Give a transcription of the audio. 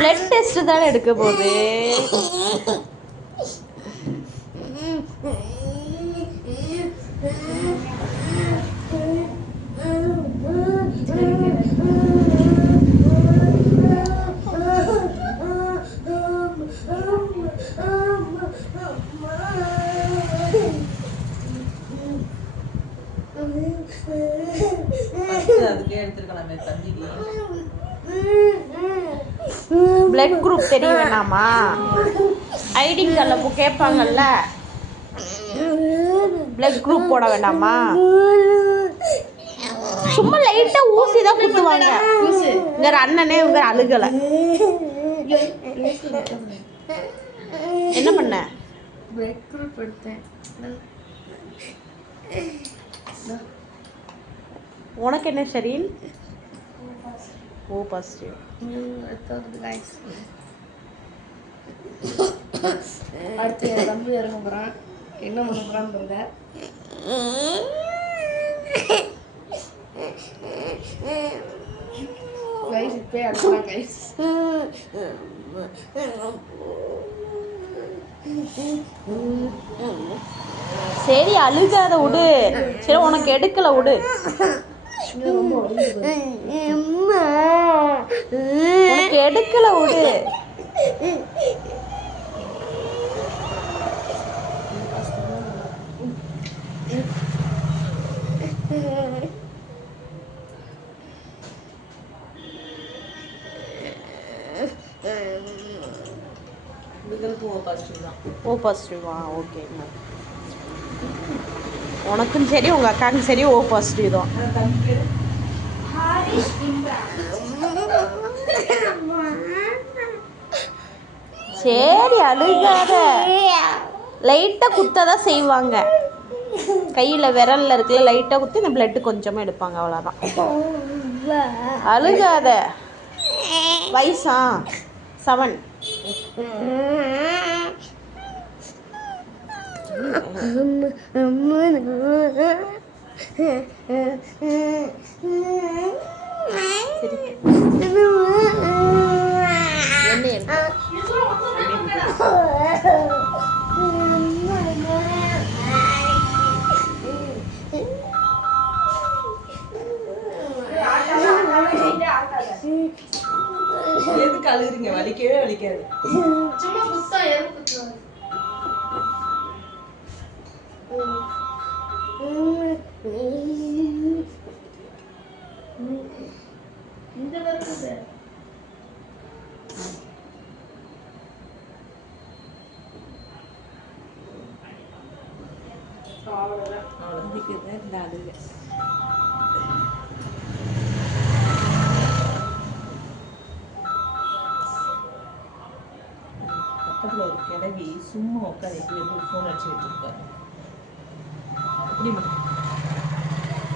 Blood test தானே எடுக்க போகுது. பிளட் குரூப் தெரிய வேணாமா? ஐடி கார்டில் கேட்பாங்கல்ல, பிளட் குரூப் போட வேண்டாமா? சும்மா லைட்டாக ஊசி தான் குத்துவாங்க. இங்கே அண்ணனே இவங்க அழுகலை. என்ன பண்ண? பிளட் குரூப் எடுத்தேன். உனக்கு என்ன ஷரீன்? O positive. அடுத்து என் தம்பி இறங்க போகிறான். என்ன பண்ண போகிறான்னு தெரியல. கைஸ் இப்போ அனுப்புகிறான் கைஸ். சரி அழுகாத விடு. சரி உனக்கு எடுக்கல விடு. உனக்கு எடுக்கல விடு. ஓ பாசிட்டிவா? ஓகே. உனக்கும் சரி உங்கள் அக்காவுக்கும் சரி ஓ பாசிட்டிவ் தான். சரி அழுகாத. லைட்டாக குத்ததான் செய்வாங்க. கையில் விரலில் இருக்குல்ல, லைட்டாக குத்தி இந்த பிளட்டு கொஞ்சமாக எடுப்பாங்க, அவ்வளோதான். அழுகாத. வயசா 7. எதுக்கு அழுகுறீங்க? வலிக்கவே வலிக்காது. சும்மா குத்தா எதுக்கு குத்துவாங்க? இந்த வருது பக்கத்தில் ஒரு கிளவி சும்மா உட்காந்து எப்படி ஃபோன் அடிச்சு வச்சுருக்காரு. எப்படி